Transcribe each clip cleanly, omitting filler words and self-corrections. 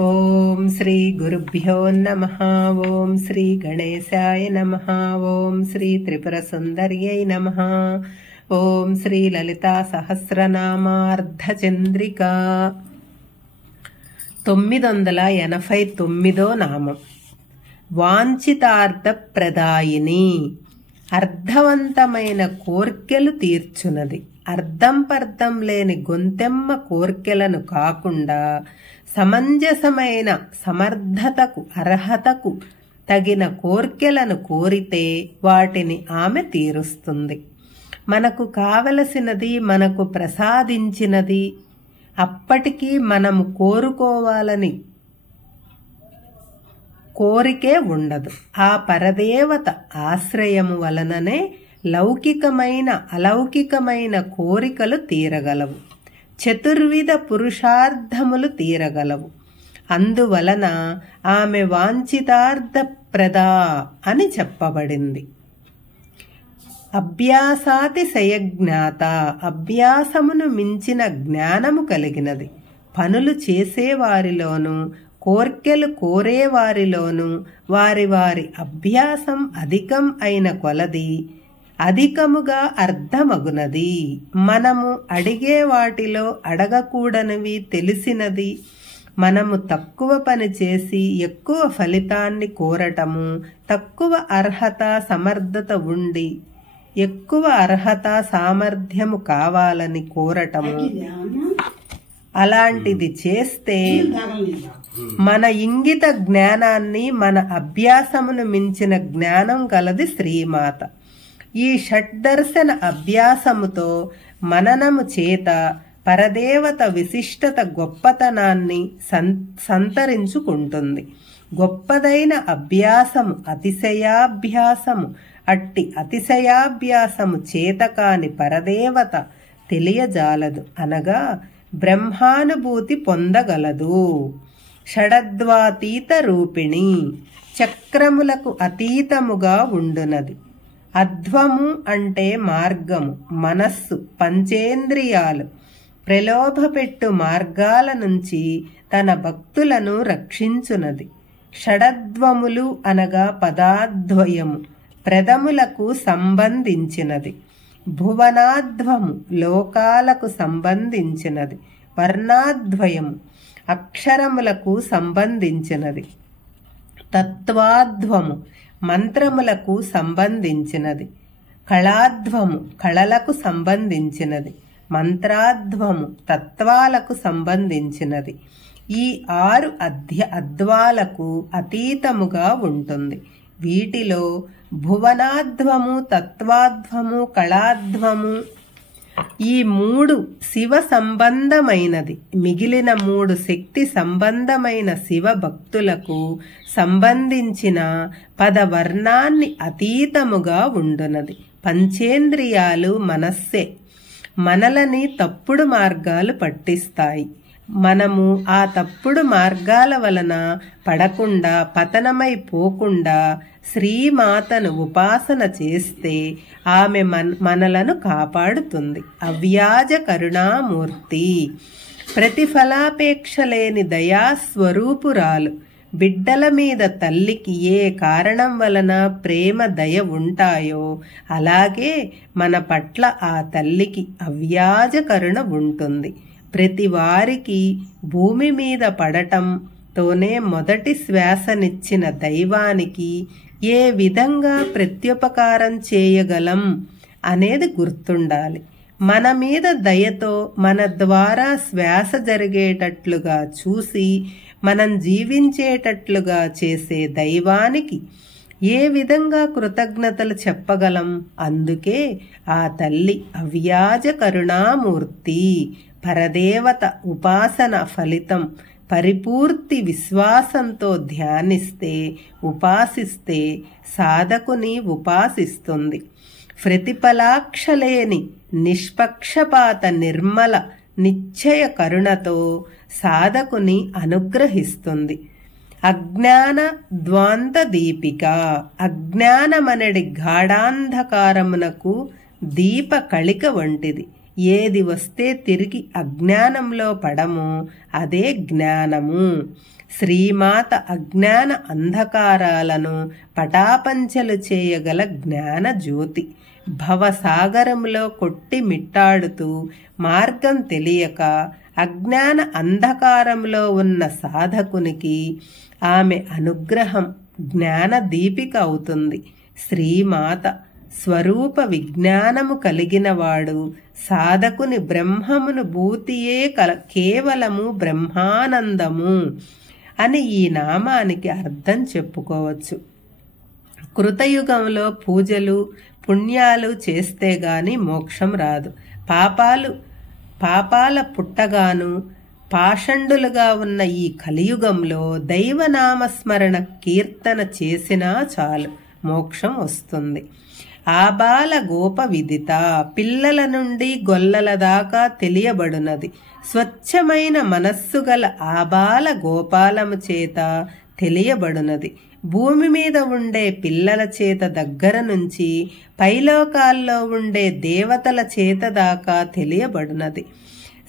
ఓం శ్రీ గురుభ్యో నమః. ఓం శ్రీ గణేశాయ నమః. ఓం శ్రీ త్రిపుర సుందర్యై నమః. ఓం శ్రీ లలితా సహస్రనామార్ధచంద్రిక. 989వ నామం. వాంఛితార్థ ప్రదాయిని. అర్థవంతమైన కోర్కెలు తీర్చునది. అర్థం పర్థం లేని గొంతెమ్మ కోర్కెలను కాకుండా సమంజసమైన సమర్థతకు అర్హతకు తగిన కోర్కెలను కోరితే వాటిని ఆమె తీరుస్తుంది. మనకు కావలసినది మనకు ప్రసాదించినది అప్పటికీ మనము కోరుకోవాలని కోరికే ఉండదు. ఆ పరదేవత ఆశ్రయము వలననే లౌకికమైన అలౌకికమైన కోరికలు తీరగలవు. చతుర్విధ పురుషార్థములు తీరగలవు. అందువలన ఆమె వాంఛితార్థప్రదా అని చెప్పబడింది. అభ్యాసాతిశయజ్ఞాత. అభ్యాసమును మించిన జ్ఞానము కలిగినది. పనులు చేసేవారిలోనూ కోర్కెలు కోరేవారిలోనూ వారి వారి అభ్యాసం అధికం అయిన కొలది అధికముగా అర్థమగునది. మనము అడిగే వాటిలో అడగకూడనివి తెలిసినది. మనము తక్కువ పని చేసి ఎక్కువ ఫలితాన్ని కోరటము, తక్కువ అర్హత సమర్థత ఉండి ఎక్కువ అర్హత సామర్థ్యము కావాలని కోరటము, అలాంటిది చేస్తే మన ఇంగిత జ్ఞానాన్ని, మన అభ్యాసమును మించిన జ్ఞానం గలది శ్రీమాత. ఈ షడ్దర్శన అభ్యాసముతో మననము చేత పరదేవత విశిష్టత గొప్పతనాన్ని సంతరించుకుంటుంది. గొప్పదైన అభ్యాసము అతిశయాభ్యాసము. అట్టి అతిశయాభ్యాసము చేతకాని పరదేవత తెలియజాలదు, అనగా బ్రహ్మానుభూతి పొందగలదు. షడద్వాతీత రూపిణి. చక్రములకు అతీతముగా ఉండునది. అధ్వము అంటే మార్గము, మనస్సు, పంచేంద్రియాలు ప్రలోభపెట్టు మార్గాల నుంచి తన భక్తులను రక్షించునది. షడద్వములు అనగా పదాద్వయము, ప్రథములకు సంబంధించినది. భువనాధ్వము లోకాలకు సంబంధించినది. వర్ణాద్వయము అక్షరములకు సంబంధించినది. తత్వాధ్వము మంత్రములకు సంబంధించినది. కళాధ్వము కళలకు సంబంధించినది. మంత్రాధ్వము తత్వాలకు సంబంధించినది. ఈ 6 అధ్వాలకు అతీతముగా ఉంటుంది. వీటిలో భువనాధ్వము, తత్వాధ్వము, కళాధ్వము ఈ 3 శివ సంబంధమైనది. మిగిలిన 3 శక్తి సంబంధమైన శివ భక్తులకు సంబంధించిన పదవర్ణాన్ని అతీతముగా ఉండునది. పంచేంద్రియాలు మనస్సే. మనలని తప్పుడు మార్గాలు పట్టిస్తాయి. మనము ఆ తప్పుడు మార్గాల వలన పడకుండా, పతనమైపోకుండా శ్రీమాతను ఉపాసన చేస్తే ఆమె మనలను కాపాడుతుంది. అవ్యాజ కరుణామూర్తి. ప్రతిఫలాపేక్ష లేని దయాస్వరూపురాలు. బిడ్డల మీద తల్లికి ఏ కారణం వలన ప్రేమ దయ ఉంటాయో అలాగే మన పట్ల ఆ తల్లికి అవ్యాజ కరుణ ఉంటుంది. ప్రతి వారికి భూమి మీద పడటంతోనే మొదటి శ్వాసనిచ్చిన దైవానికి ఏ విధంగా ప్రత్యుపకారం చేయగలం అనేది గుర్తుండాలి. మన మీద దయతో మన ద్వారా శ్వాస జరిగేటట్లుగా చూసి మనం జీవించేటట్లుగా చేసే దైవానికి ఏ విధంగా కృతజ్ఞతలు చెప్పగలం? అందుకే ఆ తల్లి అవ్యాజ కరుణామూర్తి. పరదేవత ఉపాసన ఫలితం పరిపూర్తి విశ్వాసంతో ధ్యానిస్తే, ఉపాసిస్తే సాధకుని ఉపాసిస్తుంది. ప్రతిఫలాక్షలేని నిష్పక్షపాత నిర్మల నిశ్చయ కరుణతో సాధకుని అనుగ్రహిస్తుంది. అజ్ఞాన ద్వాంత దీపిక. అజ్ఞానమనడి గాఢాంధకారమునకు దీప కళిక వంటిది. ఏది వస్తే తిరిగి అజ్ఞానంలో పడమో అదే జ్ఞానము. శ్రీమాత అజ్ఞాన అంధకారాలను పటాపంచలు చేయగల జ్ఞాన జ్యోతి. భవసాగరంలో కొట్టి మిట్టాడుతూ మార్గం తెలియక అజ్ఞాన అంధకారంలో ఉన్న సాధకునికి ఆమె అనుగ్రహం జ్ఞాన దీపిక అవుతుంది. శ్రీమాత స్వరూప విజ్ఞానము కలిగినవాడు సాధకుని బ్రహ్మమును భూతియే కేవలము బ్రహ్మానందము అని ఈ నామానికి అర్థం చెప్పుకోవచ్చు. కృతయుగంలో పూజలు పుణ్యాలు చేస్తే గాని మోక్షం రాదు. పాపాల పుట్టగాను పాషండులుగా ఉన్న ఈ కలియుగంలో దైవనామస్మరణ కీర్తన చేసినా చాలు మోక్షం వస్తుంది. ఆబాల గోప విదిత, పిల్లల నుండి గొల్లల దాకా తెలియబడునది. స్వచ్ఛమైన మనస్సు గల ఆబాల గోపాలము చేత తెలియబడునది. భూమి మీద ఉండే పిల్లల చేత దగ్గర నుంచి పైలోకాల్లో ఉండే దేవతల చేత దాకా తెలియబడునది.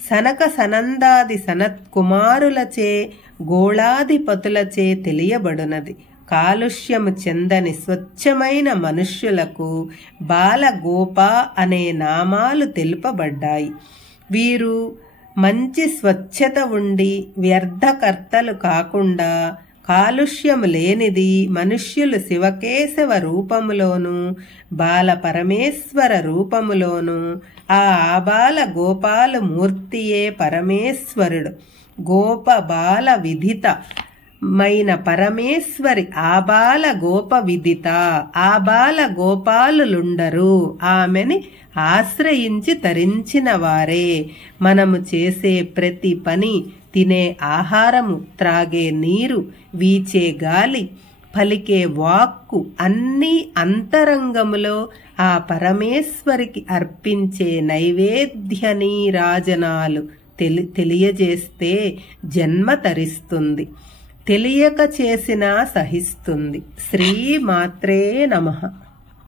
సనక సనందాది సనత్కుమారులచే గోళాధిపతులచే తెలియబడునది. కాలుష్యము చెందని స్వచ్ఛమైన మనుష్యులకు బాలగోప అనే నామాలు తెలుపబడ్డాయి. వీరు మంచి స్వచ్ఛత ఉండి వ్యర్థకర్తలు కాకుండా కాలుష్యము లేనిది మనుష్యులు శివకేశవ రూపములోను బాల పరమేశ్వర రూపములోను ఆ ఆబాల గోపాల మూర్తియే పరమేశ్వరుడు. గోప బాల విదిత మైన పరమేశ్వరి ఆబాల గోప విదిత. ఆబాల గోపాలులుండరు, ఆమెని ఆశ్రయించి తరించిన వారే. మనము చేసే ప్రతి పని, తినే ఆహారము, త్రాగే నీరు, వీచే గాలి, పలికే వాక్కు అన్నీ అంతరంగములో ఆ పరమేశ్వరికి అర్పించే నైవేద్య నీరాజనాలు తెలియజేస్తే జన్మ తరిస్తుంది. తెలియక చేసినా సహిస్తుంది. శ్రీమాత్రే నమః.